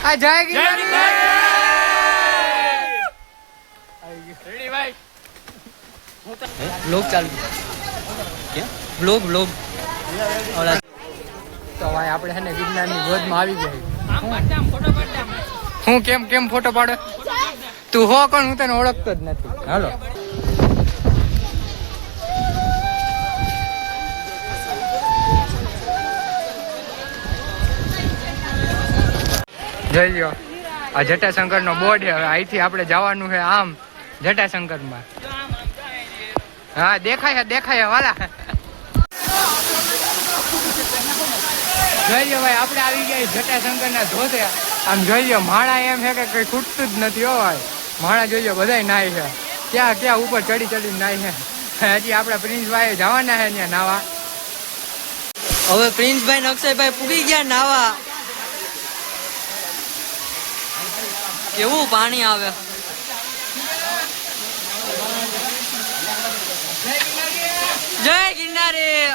આ જાય કે રેડી ભાઈ બ્લોગ ચાલુ બ્લોગ તો ભાઈ આપણે છે ને વિજ્ઞાનની ગોદમાં આવી ગયા હું કેમ ફોટો પાડે તું હો કોણ હું તને ઓળખતો જ નથી હાલો જોઈ લ્યો આ જટાશંકર નો બોર્ડ છે હવે અહીંથી આપણે જવાનું છે આમ જટાશંકર માં હા દેખાય વાલા જોઈ લ્યો ભાઈ આપણે આવી ગયા જટાશંકર ના ધોધે આમ જોઈ લ્યો માળા એમ છે કે કઈ ખૂટતું જ નથી હો ભાઈ માળા જોઈ લ્યો બધાય નાય છે ક્યાં ઉપર ચડી નાય છે હજી આપડા પ્રિન્સભાઈ જવાના છે ત્યાં નાવા હવે પ્રિન્સભાઈ ને અક્ષયભાઈ પૂગી ગયા નાવા કેવું પાણી આવે જય ગિરનારી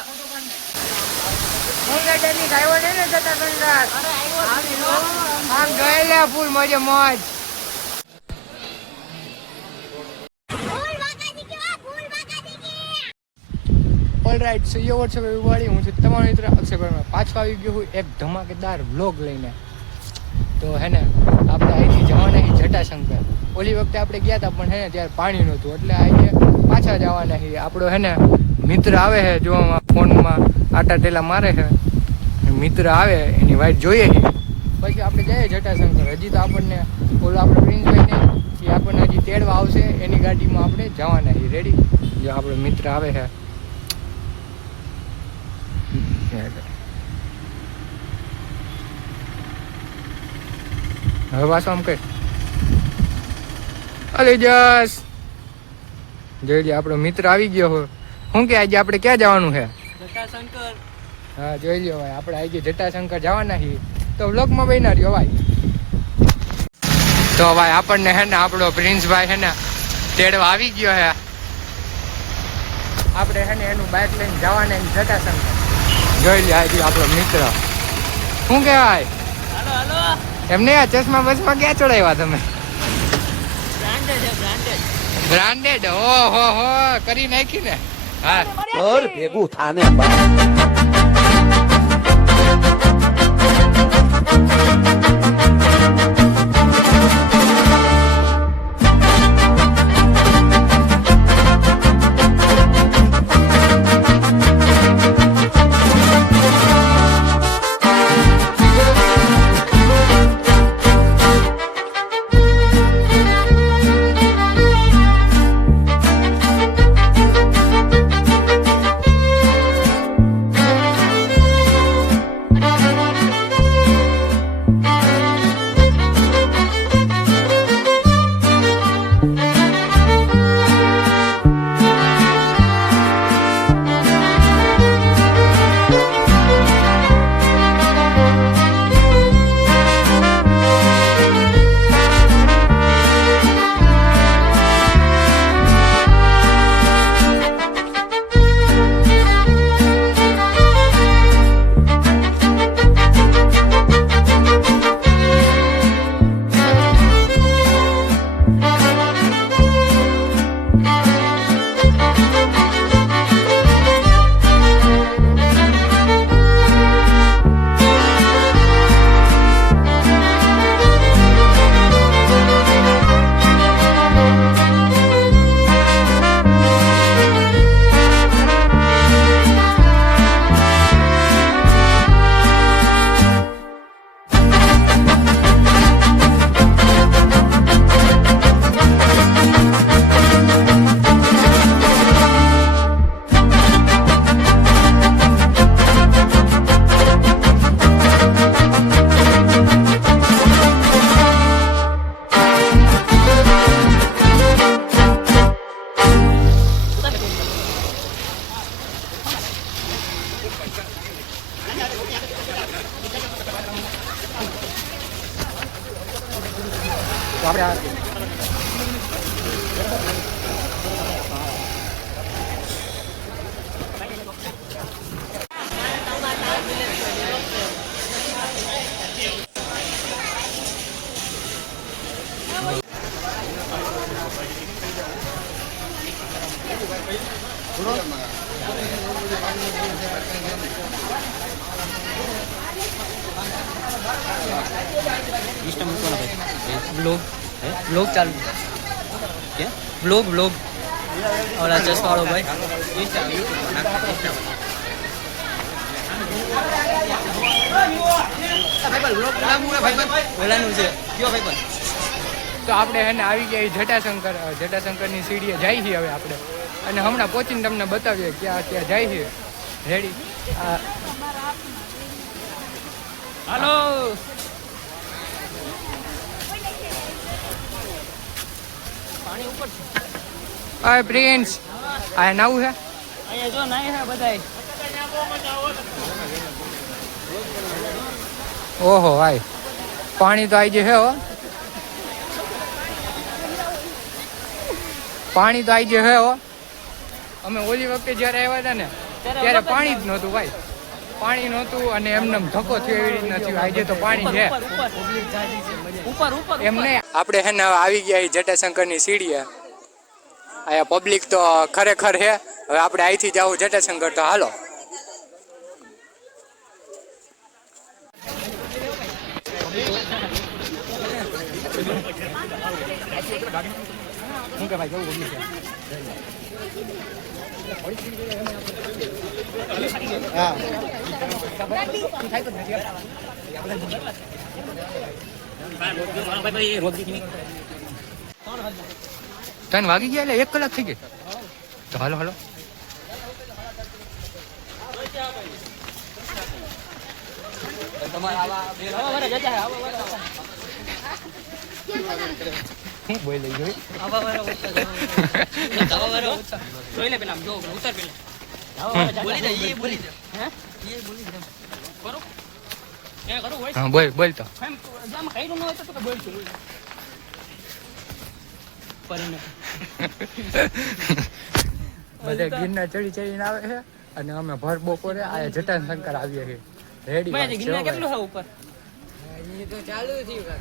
આમ જોઈ લે ફૂલ મોજે મોજ ઓલરાઈટ સો યો વોટ્સઅપ એવરીબોડી હું છું તમારો મિત્ર અક્ષયભાઈ પાછો આવી ગયો હું એક ધમાકેદાર વ્લોગ લઈને તો હે ને આપણે અહીંથી જવાના છીએ જટાશંકર ઓલી વખતે આપણે ગયા હતા પણ હે ને ત્યારે પાણી નહોતું એટલે આજે પાછા જવાના છીએ આપણો હે ને મિત્ર આવે છે જોવામાં ફોનમાં આટા ટેલા મારે છે મિત્ર આવે એની વાઈટ જોઈએ છે પછી આપણે જઈએ જટાશંકર હજી તો આપણને ઓલો આપણે પ્રિન્સભાઈ ને એ આપણને હજી તેડવા આવશે એની ગાડીમાં આપણે જવાના છીએ રેડી જો આપણો મિત્ર આવે છે હવે પાછો આમ કઈ અલે જસ જોઈ આપણો મિત્ર આવી ગયો હો શું કે આજે આપણે ક્યાં જવાનું છે જટાશંકર હા જોઈ લ્યો ભાઈ આપણે આજે જટાશંકર જવાના છીએ તો વ્લોગમાં બન્યા રહ્યો ભાઈ તો ભાઈ આપણને હે ને આપણો પ્રિન્સભાઈ હે ને તેડવા આવી ગયો હે આપણે હે ને એનું બાઇક લઈને જવાના જટાશંકર જોઈ લે આજે આપણો મિત્ર શું કહેવાય હાલો એમને આ ચશ્મા બસમાં ક્યાં ચડાવ્યા તમે બ્રાન્ડેડ ઓહો હો કરી નાખી ને હા ભેગું થાને આપણે ઇન્સ્ટા મૂકવાનો ભાઈ બ્લોગ ચાલુ કે બ્લોગ ઓલા ચશ્માવાળો ભાઈ ઓલાનું છે કયો ભાઈ તો આપણે એને આવી ગયા જટાશંકરની સીડીએ જાય છીએ હવે આપણે અને હમણાં પહોંચીને તમને બતાવીએ ક્યાં જાય છે રેડી હાલો પાણી ઉપર છે હાય પ્રિન્સ આ નવું છે અહીંયા જો નાય છે બધાય ઓહો ભાઈ પાણી તો આવી ગયું છે હો પાણી તો આવી ગયું છે હો અમે ઓલી વખતે જ્યારે આવ્યા હતા ને ત્યારે પાણી જ નહોતું ભાઈ પાણી નહોતું અને એમને ધક્કો થયો એવી રીતના થયું આજે તો પાણી છે એમને આપણે હે ને આવી ગયા જટાશંકરની સીડીએ અહીંયા પબ્લિક તો ખરેખર છે હવે આપણે અહીંથી જવું જટાશંકર તો હાલો શું કે ભાઈ કેવું પબ્લિક છે હા ત્રણ વાગી ગયા એટલે 1 કલાક થઈ ગઈ તો હાલો હાલો હું બોલી જોઈ હા બોલ તો બધા ગિરનાર ચડીને આવે છે અને અમે ભર બપોરે આ જટાશંકર આવીએ છીએ રેડી કેટલું છે ઉપર તો ચાલુ થયું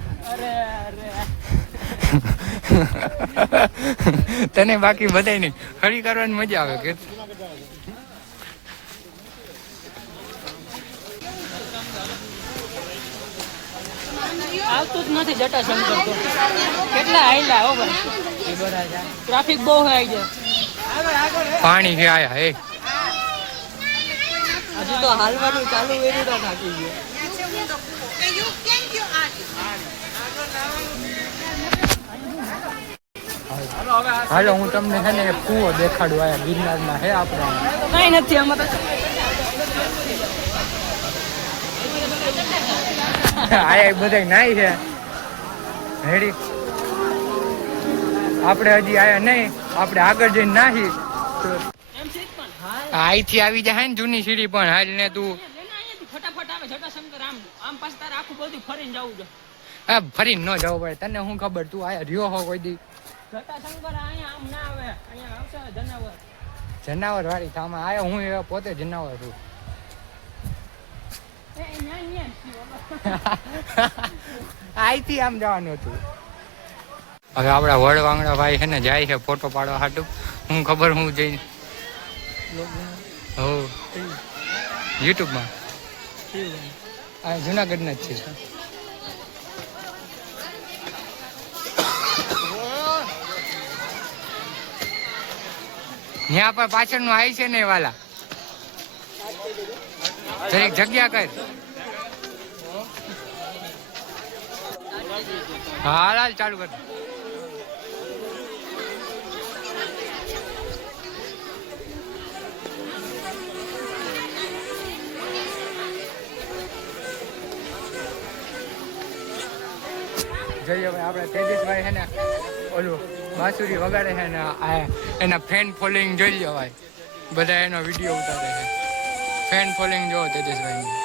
તને બાકી બધાય નહીં ખરી કરવાની મજા આવે કે આવતું જ નથી જટાશંકર તો કેટલા હાઈલા હો ભાઈ ટ્રાફિક બહુ આવી જાય પાણી છે આયા હે હજુ તો હાલવાનું ચાલુ વેરી તો થાકી ગયો હાલો હું તમને છે ને કૂવો દેખાડું આયા ગિરનારમાં હે આપણે કઈ નથી આમાં તો આયા બધા નાઈ છે રેડી આપણે હજી આયા નહીં આપણે આગળ જઈને નાહી અહીંથી આવી જાય ને જૂની સીડી પણ હાલ ને તું ફટાફટ આવે જટાશંકર આમ પાછું તારે આખું બધું ફરીને જવું છે હા ફરીને ન જવું પડે તને શું ખબર તું આયા રહ્યો હો કોઈ દી જટાશંકર અહીંયા આમ ના આવે અહીંયા આવશે જનાવર વાળી થામાં આયા હું એવા પોતે જનાવર છું અહીંથી આમ જવાનું હતું હવે આપડા વડવાંગડા ભાઈ છે ને જાય છે ફોટો પાડવા હાટું હું ખબર હું જઈને હો યુટ્યુબમાં આ જુનાગઢના જ છે ત્યાં પર પાછળનું આવી છે ને વાલા જરીક જગ્યા કર હાલ હાલ ચાલુ કર જોઈએ ભાઈ આપણે તેજસભાઈ છે ને ઓલું બાંસુરી વગાડે છે ને આ એના ફેન ફોલોઈંગ જોઈ લો ભાઈ બધા એનો વિડીયો ઉતારે છે ફેન ફોલોઈંગ જોવો તેજસભાઈની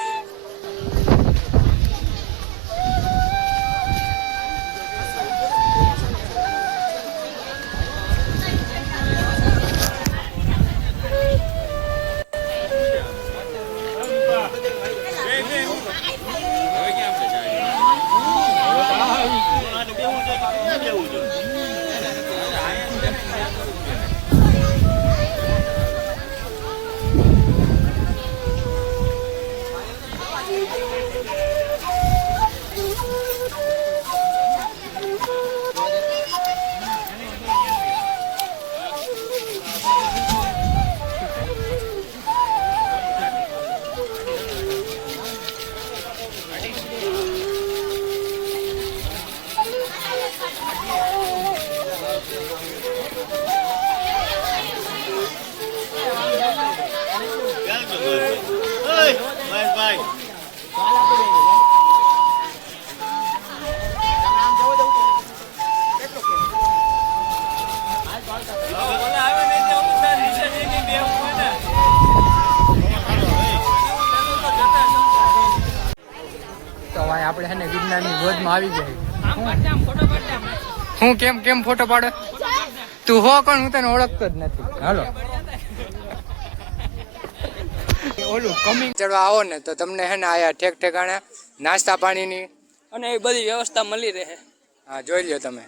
નાની ગોદમાં આવી જાય. આમ પાડ દે, આમ ફોટો પાડ દે આમ. હું કેમ ફોટો પાડે? તું હો કોણ? હું તને ઓળખતો જ નથી. હાલો ઓલું કમિંગ ચડવા આવો ને તો તમને હે ને આયા ઠેક ઠેકાણે નાસ્તા પાણીની અને એ બધી વ્યવસ્થા મળી રહે. હા જોઈ લ્યો તમે.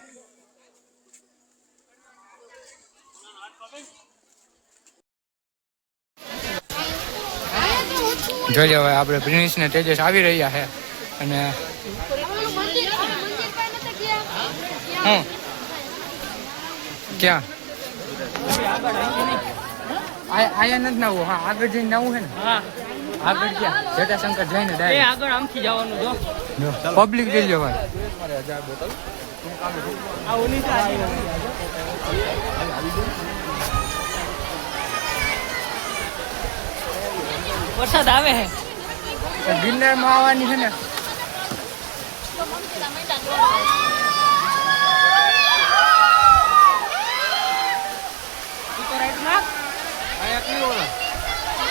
જોઈ લ્યો હવે આપણે પ્રિન્સ ને તેજસ આવી રહ્યા છે અને હું ક્યાં આયા નથી નવું? હા આગળ જઈને નવું છે ને. હા આગળ ક્યાં? જટાશંકર જઈને એ ડાયરેક્ટ આગળ આમથી જવાનું જો. પબ્લિક જઈ લ્યો ભાઈ. આ ઓલી તો આવી. વરસાદ આવે છે. ગિરનારમાં આવવાની છે ને.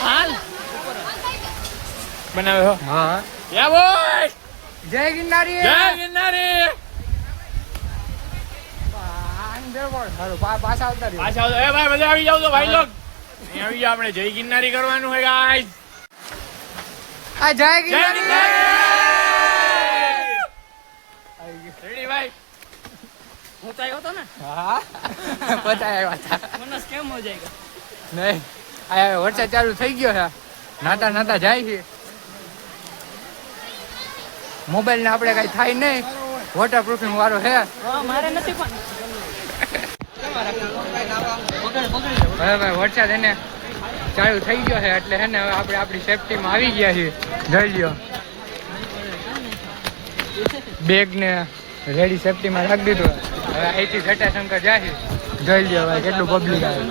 હાલ બનાવે હો. હા યા બોય જય ગિરનારી. જય ગિરનારી. પાછા આવતા રહ્યો. પાછા આવજો. એ ભાઈ બધા આવી જાવ તો ભાઈ લોગ. અહીં આવી જાવ, આપણે જય ગિરનારી કરવાનું છે ગાઈસ. આ જય જય ગિરનારી. ગિરનારી. રેડી ભાઈ. હું તો આવ્યો હતો ને. હા બધા આવ્યા હતા. મનસ કેમ હો જાયગા. નહીં આ વરસાદ ચાલુ થઈ ગયો છે. નાતા જાય છે. મોબાઈલ ને આપણે કઈ થાય નહીં. વોટરપ્રૂફિંગ વાળો છે. હા મારે નથી પણ. હવે ભાઈ વરસાદ એને ચાલુ થઈ ગયો છે એટલે હે ને હવે આપણે આપણી સેફટીમાં આવી ગયા છીએ. જોઈ લ્યો બેગ ને રેડી સેફટીમાં રાખી દીધું. હવે અહીંથી જટાશંકર જાય છે. જોઈ લ્યો ભાઈ કેટલું પબ્લિક આવે.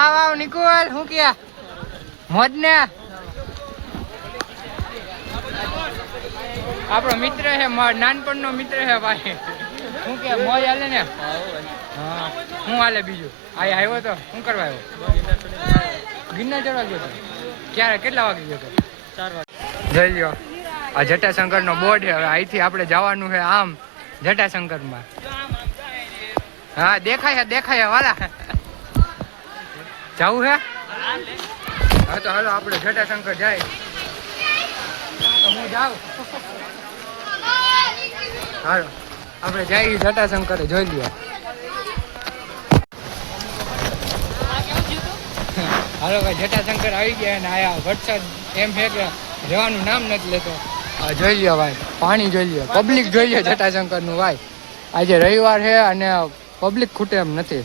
આવ આવ નિકોલ હું ક્યાં મોજ ને આપણો મિત્ર છે નાનપણનો મિત્ર છે ભાઈ. શું કે મોજ હાલે ને? હા હું હાલે બીજું? આ આવ્યો તો શું કરવા આવ્યો? ગિરનાર ચડવા ગયો હતો. ક્યારે કેટલા વાગે ગયો હતો? 4 વાગે. જોઈ લ્યો આ જટાશંકર નો બોર્ડ છે. હવે અહીંથી આપણે જવાનું છે આમ જટાશંકર માં. હા દેખાય વાલા જવું છે. હા તો હાલો આપણે જટાશંકર જાય. તો હું જાઉં. હાલો આપણે જઈએ જટાશંકરે. જોઈ લ્યો હાલો ભાઈ જટાશંકર આવી ગયા અને આયા વરસાદ એમ છે કે જવાનું નામ નથી લેતો. જોઈ લ્યો ભાઈ પાણી જોઈ લ્યો. પબ્લિક જોઈ લ્યો જટાશંકર નું ભાઈ. આજે રવિવાર છે અને પબ્લિક ખૂટે એમ નથી.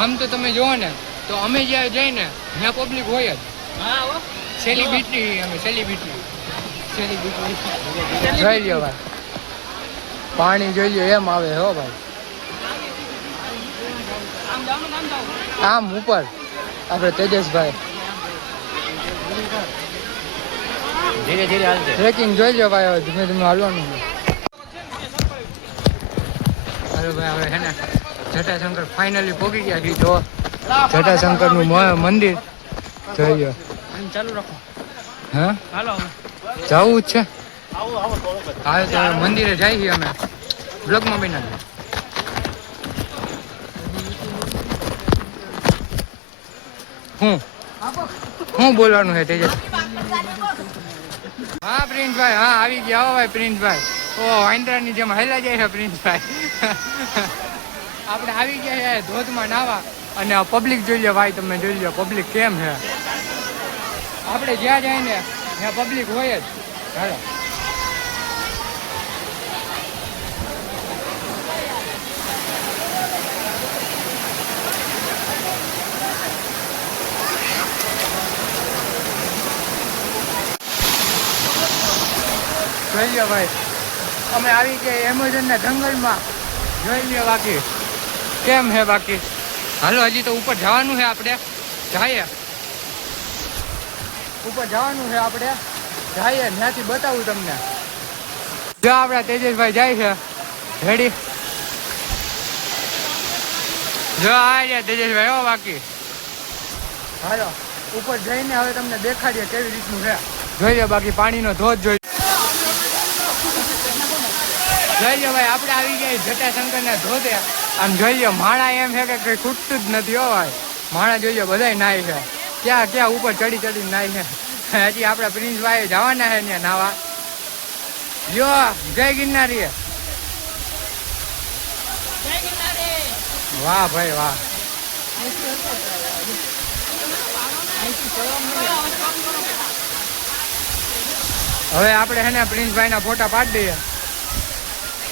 આમ તો તમે જોવો ને તો અમે જ્યાં જઈએ ને ત્યાં પબ્લિક હોય જ. હા હો. સેલિબ્રિટી અમે સેલિબ્રિટી જોઈ લ્યો ભાઈ. પાણી જોઈ લ્યો એમ આવે હો ભાઈ. આમ જવાનું કામ જાવ. આમ ઉપર આપણે તેજસભાઈ ધીરે ધીરે હાલજે. ટ્રેકિંગ જોઈ લ્યો ભાઈ. હવે ધીમે ધીમે હાલવાનું. હાલો ભાઈ હવે હે ને જટાશંકર ફાઇનલી પહોંચી ગયા છીએ. જો જટાશંકર નું મંદિર જોઈ લ્યો. ચાલુ રાખો. હા હાલો હવે. જવું જ છે. હા તો મંદિરે જાય છીએ અમે. બ્લોગમાં બિના હું બોલવાનું છે તેજસ? હા પ્રિન્સભાઈ હા આવી ગયા. હો ભાઈ પ્રિન્સભાઈ. ઓ વાંદરાની જેમ હેલા જાય છે પ્રિન્સભાઈ. આપણે આવી ગયા છે ધોધમાં નાવા અને પબ્લિક જોઈ લો ભાઈ. તમે જોઈ લો પબ્લિક કેમ છે. આપણે જ્યાં જાય ને ત્યાં પબ્લિક હોય જ. હાલો જોઈ લ્યો ભાઈ અમે આવી ગયા એમેઝોનના જંગલમાં. જોઈ લ્યો બાકી કેમ છે બાકી. હાલો હજી તો ઉપર જવાનું છે આપણે. જઈએ ઉપર જવાનું છે આપણે. જઈએ ત્યાંથી બતાવું તમને. જો આપણા તેજસભાઈ જાય છે. રેડી જો આ રહ્યા તેજસભાઈ. હો બાકી હાલો ઉપર જઈને હવે તમને દેખાડીએ કેવી રીતનું છે. જોઈએ બાકી પાણીનો ધોધ જોઈએ ભાઈ આપણે આવી ગયા જટાશંકરના ધોધે. આમ જોઈએ માણા એમ છે કે કઈ ખૂટતું જ નથી હો ભાઈ. માણા જોઈએ બધાય નાય છે. ક્યાં ક્યાં ઉપર ચડી ચડી નાય છે. હજી આપણા પ્રિન્સભાઈ જવાના છે ત્યાં નાવા. યો જય ગિરનારી. વાહ ભાઈ વાહ. હવે આપણે હે ને પ્રિન્સભાઈના ફોટા પાડી દઈએ.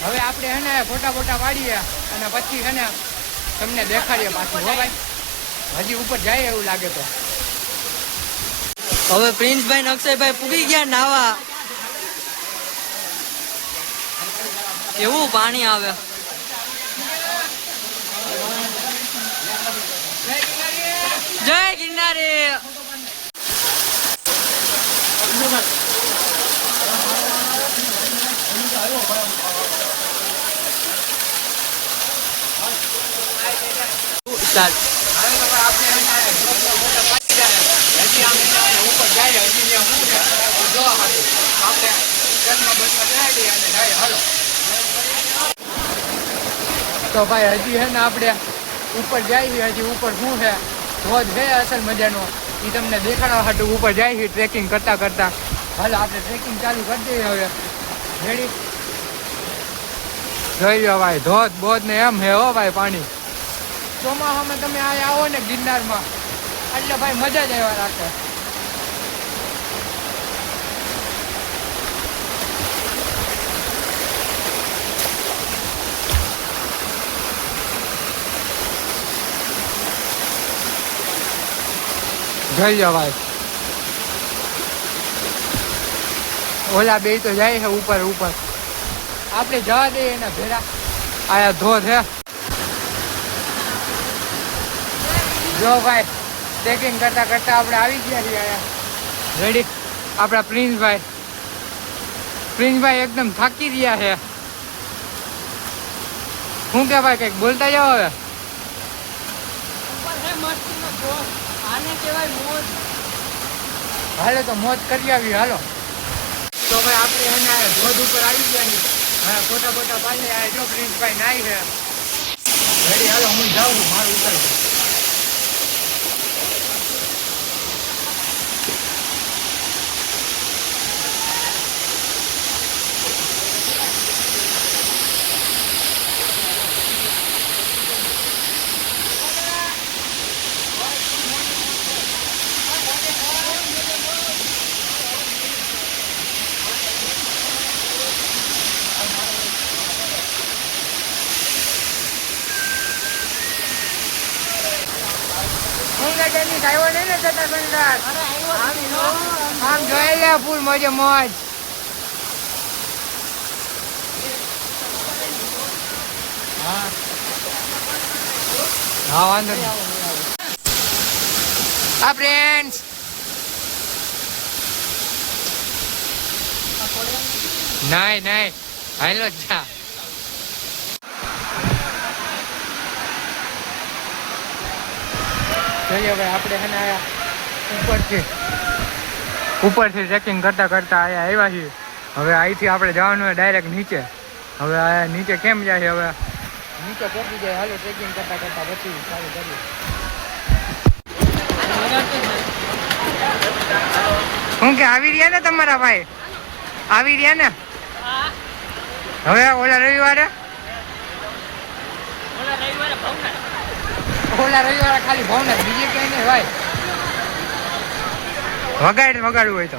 હવે આપણે હે ને ફોટા પાડીએ અને પછી હે ને તમને દેખાડીએ પાછું. હો ભાઈ હજી ઉપર જાય એવું લાગે તો. હવે પ્રિન્સભાઈ ને અક્ષયભાઈ પૂગી ગયા નાવા. કેવું પાણી આવે. જય ગિરનારી. તો ભાઈ હજી હે ને આપણે ઉપર જાય. હજી ઉપર શું છે ધોધ છે અસલ મજાનો એ તમને દેખાડવા હાટું ઉપર જાય છે ટ્રેકિંગ કરતા કરતા. હાલો આપણે ટ્રેકિંગ ચાલુ કરી દઈએ હવે. રેડી જોઈ લો ભાઈ ધોધ બોધ ને એમ હે હો ભાઈ પાણી. ચોમાસામાં તમે આ આવો ને ગિરનારમાં એટલે ભાઈ મજા જ આવ્યા રાખે. જઈ જાવ ભાઈ. ઓલા બે તો જાય છે ઉપર ઉપર. આપણે જવા દઈએ એના ભેરા. આયા ધોધ હે. જો ભાઈ ટ્રેકિંગ કરતા કરતા આપણે આવી ગયા છીએ આયા. રેડી આપણા પ્રિન્સભાઈ એકદમ થાકી રહ્યા છે. શું કે ભાઈ કઈક બોલતા જાઓ હવે. હાલો તો મોજ કરી આવી. હાલો તો ભાઈ આપણે એના ધોધ ઉપર આવી ગયા ને. હા ફોટા પાડી. આ જો પ્રિન્સભાઈ નાઈ છે. રેડી હાલો હું જાઉં છું મારું ઉતર. આવ્યો નહીં ને જટાશંકર. આમ જોઈ લે ફૂલ મોજે મોજ. હા વાંધો નહીં. આ ફ્રેન્ડ્સ નહીં હાલો જ જા. જોઈએ ભાઈ આપણે છે ને ઉપરથી ટ્રેકિંગ કરતા કરતા અહીંયા આવ્યા છીએ. હવે અહીંથી આપણે જવાનું હોય ડાયરેક્ટ નીચે. હવે આ નીચે કેમ જાય હવે નીચે પહોંચી જાય. હાલો ટ્રેકિંગ કરતા કરતા પછી ચાલુ કરીએ. શું કે આવી રહ્યા ને તમારા ભાઈ? આવી રહ્યા ને હવે ઓલા રવિવારે ખાલી ભાવના બીજે કઈ નહીં ભાઈ. વગાડવું હોય તો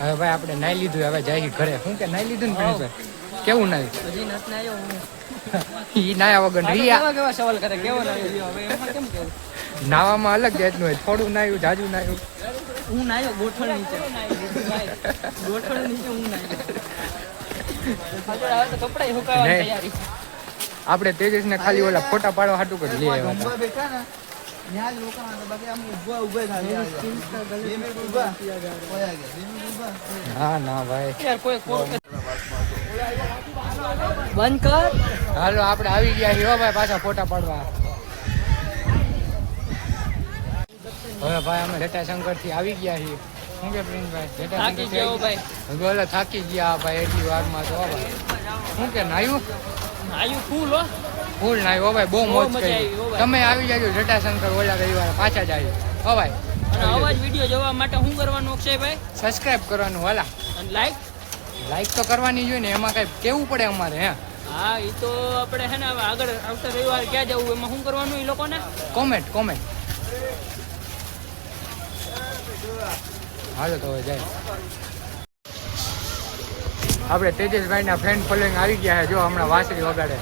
હવે ભાઈ આપણે નાઈ લીધું, હવે જાય ઘરે. શું કે નાઈ લીધું ને પ્રિન્સભાઈ? કેવું નાયું? હજી નથી નાયો હું. ઈ નાયા વગર નહીં. કેવા સવાલ કરે, કેવો નાયો? હવે એમાં કેમ કેવું? નાવામાં અલગ જાતનું હોય, થોડું નાયું, જાજુ નાયું. હું નાયો ગોઠણ નીચે. ગોઠણ નીચે હું નાયો. હવે તો કપડાય સુકાવવાની નહીં. તૈયારી. આપણે તેજસને ખાલી ઓલા ફોટા પાડવા હાટું કરી લઈ આવ્યા હતા. બેઠા ને ત્યાં જ રોકાવાનું, બાકી આમ ઊભા ખાલી બે મિનિટ ઊભા ઓયા ગયા, 2 મિનિટ ઊભા. ના ના ભાઈ, યાર કોઈ બંધ કર. હાલો આપણે આવી ગયા છીએ હો ભાઈ પાછા ફોટા પાડવા. હવે ભાઈ અમે જટાશંકર થી આવી ગયા છીએ. શું કે પ્રિન્સભાઈ? થાકી ગયો ભાઈ. બોલો થાકી ગયા ભાઈ એટલી વારમાં તો. ભાઈ શું કે નાયું? આયુ ફૂલ હો. ફૂલ નાયું હો ભાઈ, બહુ મોજ મજા આવી કરી. હો ભાઈ. તમે આવી જાજો જટાશંકર ઓલા રવિવારે પાછા જ આવી હો ભાઈ. અને અવાજ વિડીયો જોવા માટે શું કરવાનું અક્ષયભાઈ? સબસ્ક્રાઇબ કરવાનું વાલા, અને લાઈક. લાઈક તો કરવાની જોઈએ ને, એમાં કઈ કેવું પડે અમારે હે? હા એ તો આપણે હે ને હવે આગળ આવતા રવિવાર ક્યાં જવું એમાં શું કરવાનું એ લોકોને? Comment comment. હાલો તો હવે જાય. આપણે તેજસભાઈના ફ્રેન્ડ ફોલોઈંગ આવી ગયા છે. જો હમણાં વાંસળી વગાડે.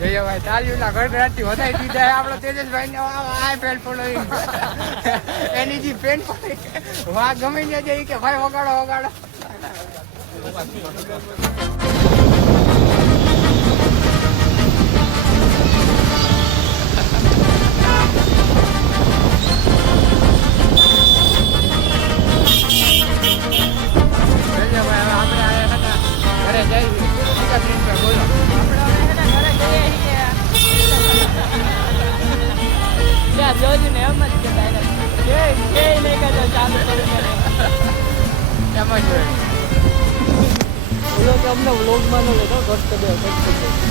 જયભાઈ તાલીઓના ગડગડાટથી વધારી દીધા. આપણો તેજસભાઈ ને આ ફેન ફોલોઈંગ એની જે ફેન ફોલોઈંગ વાહ ગમે ને જઈ કે ભાઈ વગાડો વગાડો. ઘરે જઈ બોલો. જોયું ને એમ જ કે નહીં કરતો ચાલુ એમ જ હોય. અમને વ્લોગમાં લેતો